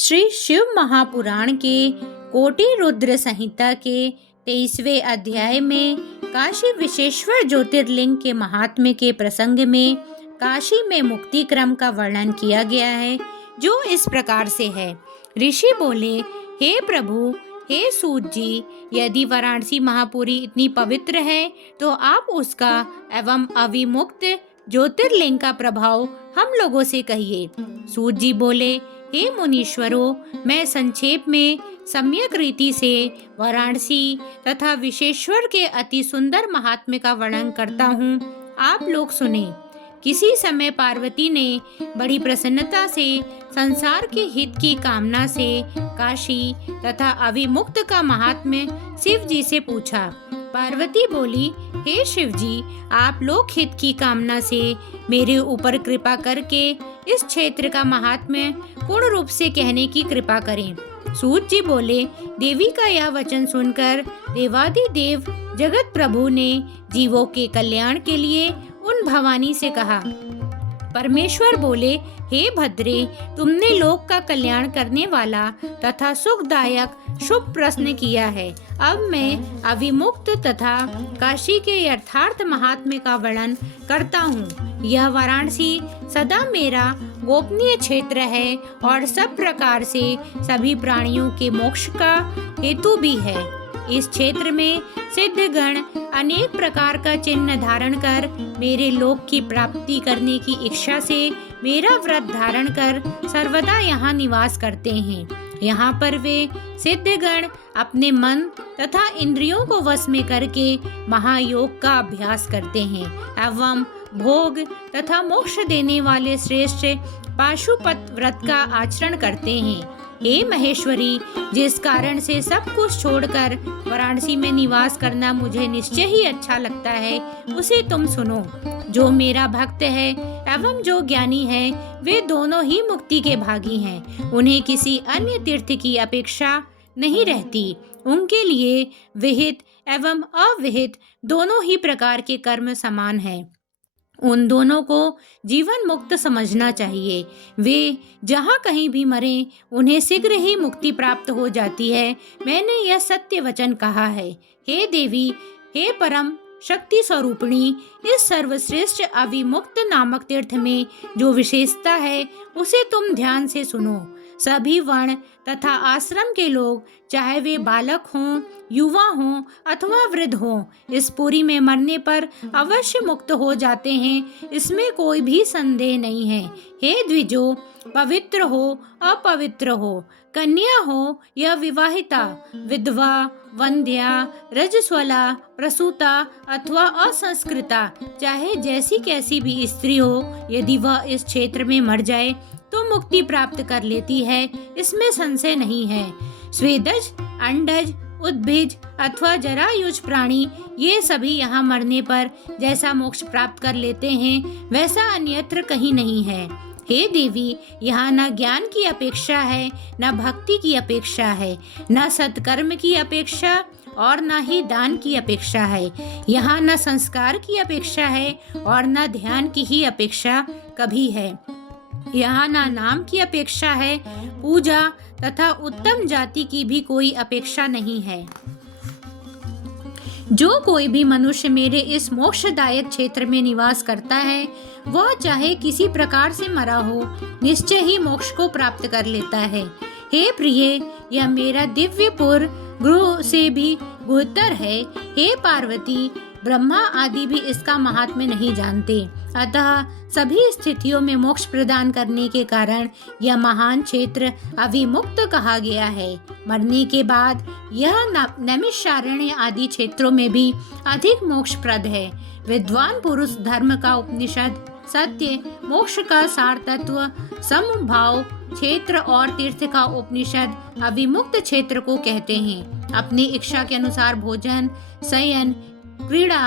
श्री शिव महापुराण के कोटि रुद्र संहिता के 23वें अध्याय में काशी विश्वेश्वर ज्योतिर्लिंग के महात्म्य के प्रसंग में काशी में मुक्ति क्रम का वर्णन किया गया है, जो इस प्रकार से है। ऋषि बोले, हे प्रभु, हे सूत जी, यदि वाराणसी महापुरी इतनी पवित्र है तो आप उसका एवं अविमुक्त ज्योतिर्लिंग का प्रभाव हम लोगों से कहिए। सूत जी बोले, हे मुनीश्वरों, मैं संक्षेप में सम्यक रीति से वाराणसी तथा विश्वेश्वर के अति सुंदर महात्म्य का वर्णन करता हूँ, आप लोग सुने। किसी समय पार्वती ने बड़ी प्रसन्नता से संसार के हित की कामना से काशी तथा अविमुक्त का महात्म्य शिव जी से पूछा। पार्वती बोली, हे शिव जी, आप लोक हित की कामना से मेरे ऊपर कृपा करके इस क्षेत्र का महात्म्य पूर्ण रूप से कहने की कृपा करें। सूत जी बोले, देवी का यह वचन सुनकर देवादिदेव जगत प्रभु ने जीवों के कल्याण के लिए उन भवानी से कहा। परमेश्वर बोले, हे भद्रे, तुमने लोक का कल्याण करने वाला तथा सुखदायक शुभ प्रश्न किया है। अब मैं अविमुक्त तथा काशी के यथार्थ महात्म्य का वर्णन करता हूँ। यह वाराणसी सदा मेरा गोपनीय क्षेत्र है और सब प्रकार से सभी प्राणियों के मोक्ष का हेतु भी है। इस क्षेत्र में सिद्धगण अनेक प्रकार का चिन्ह धारण कर मेरे लोक की प्राप्ति करने की इच्छा से मेरा व्रत धारण कर सर्वदा यहाँ निवास करते हैं। यहाँ पर वे सिद्धगण अपने मन तथा इंद्रियों को वश में करके महायोग का अभ्यास करते हैं एवं भोग तथा मोक्ष देने वाले श्रेष्ठ पाशुपत व्रत का आचरण करते हैं। हे महेश्वरी, जिस कारण से सब कुछ छोड़कर वाराणसी में निवास करना मुझे निश्चय ही अच्छा लगता है, उसे तुम सुनो। जो मेरा भक्त है एवं जो ज्ञानी है, वे दोनों ही मुक्ति के भागी हैं। उन्हें किसी अन्य तीर्थ की अपेक्षा नहीं रहती। उनके लिए विहित एवं अविहित दोनों ही प्रकार के कर्म समान हैं। उन दोनों को जीवन मुक्त समझना चाहिए। वे जहाँ कहीं भी मरें, उन्हें शीघ्र ही मुक्ति प्राप्त हो जाती है। मैंने यह सत्य वचन कहा है। हे देवी, हे परम शक्ति स्वरूपिणी, इस सर्वश्रेष्ठ अविमुक्त नामक तीर्थ में जो विशेषता है, उसे तुम ध्यान से सुनो। सभी वर्ण तथा आश्रम के लोग, चाहे वे बालक हों, युवा हों अथवा वृद्ध हों, इस पुरी में मरने पर अवश्य मुक्त हो जाते हैं। इसमें कोई भी संदेह नहीं है। हे द्विजो, पवित्र हो अपवित्र हो, कन्या हो या विवाहिता, विधवा, वंध्या, रजस्वला, प्रसूता अथवा असंस्कृता, चाहे जैसी कैसी भी स्त्री हो, यदि वह इस क्षेत्र में मर जाए तो मुक्ति प्राप्त कर लेती है। इसमें संशय नहीं है। स्वेदज, अंडज, उद्भिज अथवा जरायुज प्राणी, ये सभी यहाँ मरने पर जैसा मोक्ष प्राप्त कर लेते हैं, वैसा अन्यत्र कहीं नहीं है। हे देवी, यहाँ न ज्ञान की अपेक्षा है, न भक्ति की अपेक्षा है, न सत्कर्म की अपेक्षा और न ही दान की अपेक्षा है। यहाँ न संस्कार की अपेक्षा है और न ध्यान की ही अपेक्षा कभी है। यहाँ ना नाम की अपेक्षा है, पूजा तथा उत्तम जाति की भी कोई अपेक्षा नहीं है। जो कोई भी मनुष्य मेरे इस मोक्षदायक क्षेत्र में निवास करता है, वह चाहे किसी प्रकार से मरा हो, निश्चय ही मोक्ष को प्राप्त कर लेता है। हे प्रिय, यह मेरा दिव्यपुर गृह से भी गुहतर है। हे पार्वती, ब्रह्मा आदि भी इसका महात्म्य नहीं जानते। अतः सभी स्थितियों में मोक्ष प्रदान करने के कारण यह महान क्षेत्र अविमुक्त कहा गया है। मरने के बाद यह नैमिषारण्य आदि क्षेत्रों में भी अधिक मोक्षप्रद है। विद्वान पुरुष धर्म का उपनिषद, सत्य, मोक्ष का सार तत्व, समभाव क्षेत्र और तीर्थ का उपनिषद अविमुक्त क्षेत्र को कहते हैं। अपनी इच्छा के अनुसार भोजन, शयन, क्रीड़ा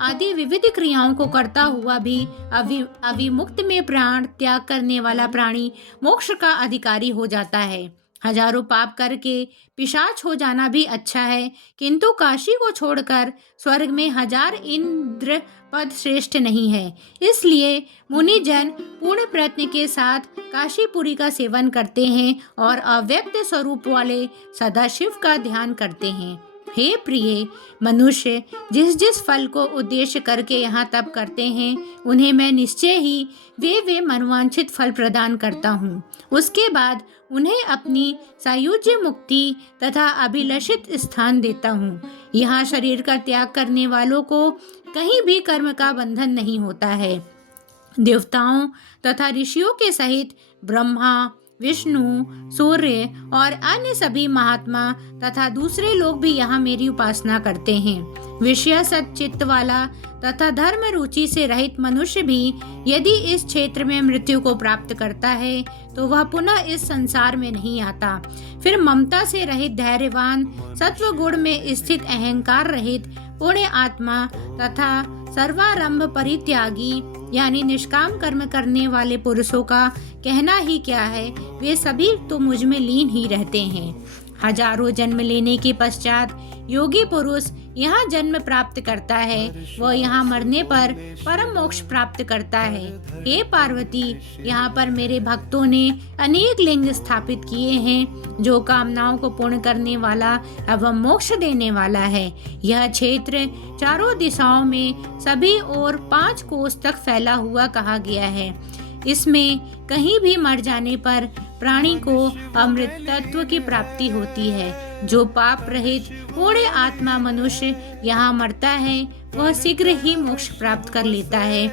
आदि विविध क्रियाओं को करता हुआ भी अविमुक्त में प्राण त्याग करने वाला प्राणी मोक्ष का अधिकारी हो जाता है। हजारों पाप करके पिशाच हो जाना भी अच्छा है, किंतु काशी को छोड़कर स्वर्ग में 1000 इंद्र पद श्रेष्ठ नहीं है। इसलिए मुनिजन पूर्ण प्रयत्न के साथ काशीपुरी का सेवन करते हैं और अव्यक्त स्वरूप वाले सदाशिव का ध्यान करते हैं। हे प्रिय, मनुष्य जिस जिस फल को उद्देश्य करके यहाँ तप करते हैं, उन्हें मैं निश्चय ही वे मनोवांछित फल प्रदान करता हूँ। उसके बाद उन्हें अपनी सायुज्य मुक्ति तथा अभिलषित स्थान देता हूँ। यहाँ शरीर का त्याग करने वालों को कहीं भी कर्म का बंधन नहीं होता है। देवताओं तथा ऋषियों के सहित ब्रह्मा, विष्णु, सूर्य और अन्य सभी महात्मा तथा दूसरे लोग भी यहाँ मेरी उपासना करते हैं। विषय सच्चित्त वाला तथा धर्म रुचि से रहित मनुष्य भी यदि इस क्षेत्र में मृत्यु को प्राप्त करता है तो वह पुनः इस संसार में नहीं आता। फिर ममता से रहित धैर्यवान, सत्व गुण में स्थित अहंकार रहित पुण्य आत्मा तथा सर्वारंभ परित्यागी यानी निष्काम कर्म करने वाले पुरुषों का कहना ही क्या है, वे सभी तो मुझ में लीन ही रहते हैं। हजारों जन्म लेने के पश्चात योगी पुरुष यहाँ जन्म प्राप्त करता है, वह यहाँ मरने पर परम मोक्ष प्राप्त करता है। हे पार्वती, यहाँ पर मेरे भक्तों ने अनेक लिंग स्थापित किए हैं जो कामनाओं को पूर्ण करने वाला एवं मोक्ष देने वाला है। यह क्षेत्र चारों दिशाओं में सभी ओर 5 कोस तक फैला हुआ कहा गया है। इसमें कहीं भी मर जाने पर प्राणी को अमृत तत्व की प्राप्ति होती है। जो पाप रहित पूर्ण आत्मा मनुष्य यहाँ मरता है वह शीघ्र ही मोक्ष प्राप्त कर लेता है,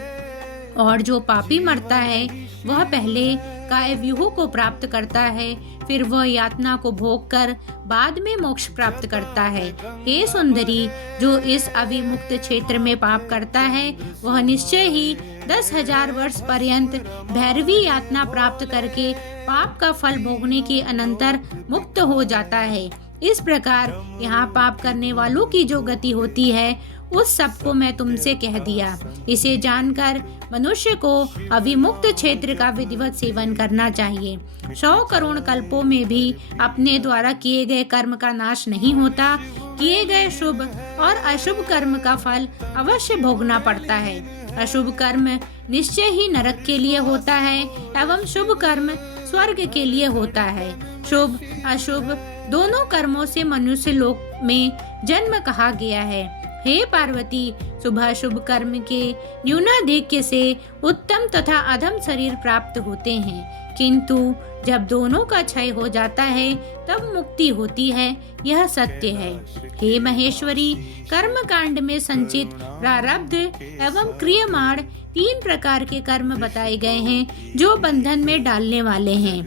और जो पापी मरता है वह पहले काय व्यूह को प्राप्त करता है, फिर वह यातना को भोग कर बाद में मोक्ष प्राप्त करता है। हे सुंदरी, जो इस अविमुक्त क्षेत्र में पाप करता है वह निश्चय ही 10,000 वर्ष पर्यंत भैरवी यातना प्राप्त करके पाप का फल भोगने के अनंतर मुक्त हो जाता है। इस प्रकार यहाँ पाप करने वालों की जो गति होती है उस सब को मैं तुमसे कह दिया। इसे जानकर मनुष्य को अविमुक्त क्षेत्र का विधिवत सेवन करना चाहिए। 100 करोड़ कल्पों में भी अपने द्वारा किए गए कर्म का नाश नहीं होता। किए गए शुभ और अशुभ कर्म का फल अवश्य भोगना पड़ता है। अशुभ कर्म निश्चय ही नरक के लिए होता है एवं शुभ कर्म स्वर्ग के लिए होता है। शुभ अशुभ दोनों कर्मों से मनुष्य लोक में जन्म कहा गया है। हे पार्वती, शुभ शुभ कर्म के न्यूनाधिक्य से उत्तम तथा अधम शरीर प्राप्त होते हैं, किंतु जब दोनों का क्षय हो जाता है तब मुक्ति होती है, यह सत्य है। हे महेश्वरी, कर्म कांड में संचित प्रारब्ध एवं क्रियमाण 3 प्रकार के कर्म बताए गए हैं जो बंधन में डालने वाले हैं।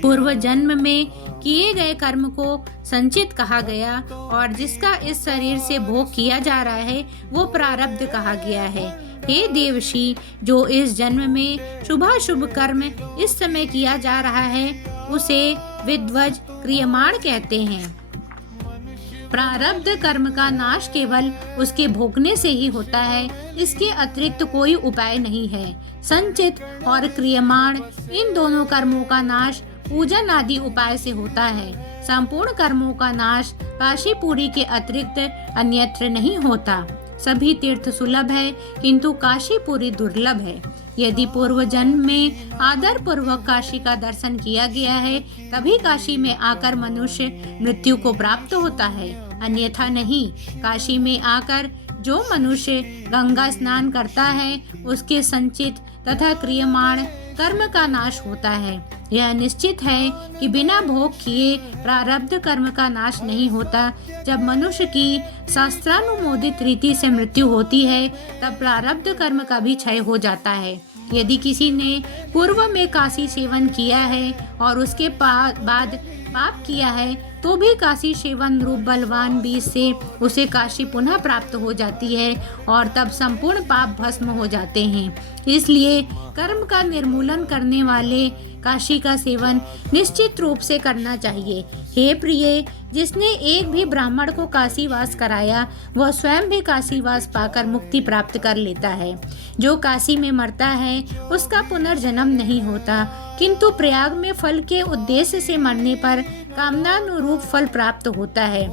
पूर्व जन्म में किए गए कर्म को संचित कहा गया और जिसका इस शरीर से भोग किया जा रहा है वो प्रारब्ध कहा गया है। हे देवशी, जो इस जन्म में शुभाशुभ कर्म इस समय किया जा रहा है उसे विद्वज क्रियमाण कहते हैं। प्रारब्ध कर्म का नाश केवल उसके भोगने से ही होता है, इसके अतिरिक्त कोई उपाय नहीं है। संचित और क्रियमाण इन दोनों कर्मों का नाश पूजन आदि उपाय से होता है। संपूर्ण कर्मों का नाश काशीपुरी के अतिरिक्त अन्यत्र नहीं होता। सभी तीर्थ सुलभ है किंतु काशीपुरी दुर्लभ है। यदि पूर्व जन्म में आदर पूर्वक काशी का दर्शन किया गया है तभी काशी में आकर मनुष्य मृत्यु को प्राप्त होता है, अन्यथा नहीं। काशी में आकर जो मनुष्य गंगा स्नान करता है उसके संचित तथा क्रियमाण कर्म का नाश होता है। यह निश्चित है कि बिना भोग किए प्रारब्ध कर्म का नाश नहीं होता। जब मनुष्य की शास्त्रानुमोदित रीति से मृत्यु होती है तब प्रारब्ध कर्म का भी क्षय हो जाता है। यदि किसी ने पूर्व में काशी सेवन किया है और उसके बाद पाप किया है तो भी काशी सेवन रूप बलवान बीज से उसे काशी पुनः प्राप्त हो जाती है और तब संपूर्ण पाप भस्म हो जाते हैं। इसलिए कर्म का निर्मूलन करने वाले काशी का सेवन निश्चित रूप से करना चाहिए। हे प्रिय, जिसने एक भी ब्राह्मण को काशीवास कराया वह स्वयं भी काशीवास पाकर मुक्ति प्राप्त कर लेता है। जो काशी में मरता है उसका पुनर्जन्म गम नहीं होता, किंतु प्रयाग में फल के उद्देश्य से मरने पर कामनानुरूप फल प्राप्त होता है।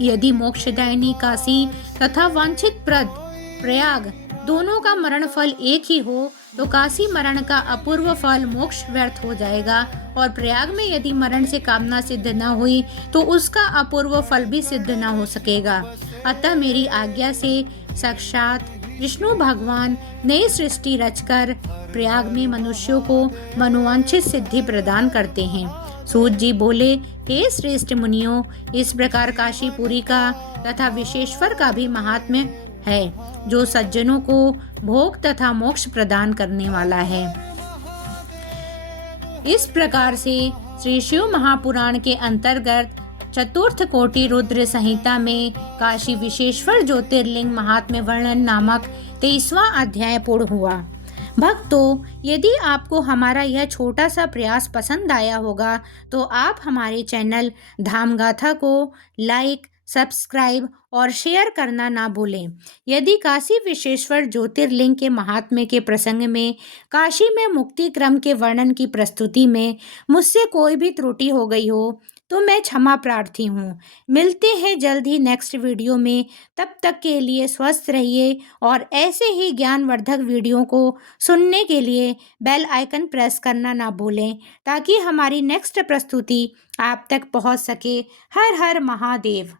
यदि मोक्षदायिनी काशी तथा वांछित प्रद प्रयाग दोनों का मरण फल एक ही हो तो काशी मरण का अपूर्व फल मोक्ष व्यर्थ हो जाएगा, और प्रयाग में यदि मरण से कामना सिद्ध न हुई तो उसका अपूर्व फल भी सिद्ध न हो सकेगा। अतः मेरी आज्ञा से साक्षात विष्णु भगवान नई सृष्टि रचकर प्रयाग में मनुष्यों को मनोवांछित सिद्धि प्रदान करते हैं। सूत जी बोले, हे श्रेष्ठ मुनियों, इस प्रकार काशीपुरी का तथा विशेश्वर का भी महात्म्य है, जो सज्जनों को भोग तथा मोक्ष प्रदान करने वाला है। इस प्रकार से श्री शिव महापुराण के अंतर्गत चतुर्थ कोटि रुद्र संहिता में काशी विशेश्वर ज्योतिर्लिंग महात्म्य वर्णन नामक 23वां अध्याय पूर्ण हुआ। भक्तों, यदि आपको हमारा यह छोटा सा प्रयास पसंद आया होगा तो आप हमारे चैनल धामगाथा को लाइक, सब्सक्राइब और शेयर करना ना भूलें। यदि काशी विश्वेश्वर ज्योतिर्लिंग के महात्म्य के प्रसंग में काशी में मुक्ति क्रम के वर्णन की प्रस्तुति में मुझसे कोई भी त्रुटि हो गई हो तो मैं क्षमा प्रार्थी हूँ। मिलते हैं जल्द ही नेक्स्ट वीडियो में। तब तक के लिए स्वस्थ रहिए और ऐसे ही ज्ञानवर्धक वीडियो को सुनने के लिए बेल आइकन प्रेस करना ना भूलें, ताकि हमारी नेक्स्ट प्रस्तुति आप तक पहुँच सके। हर हर महादेव।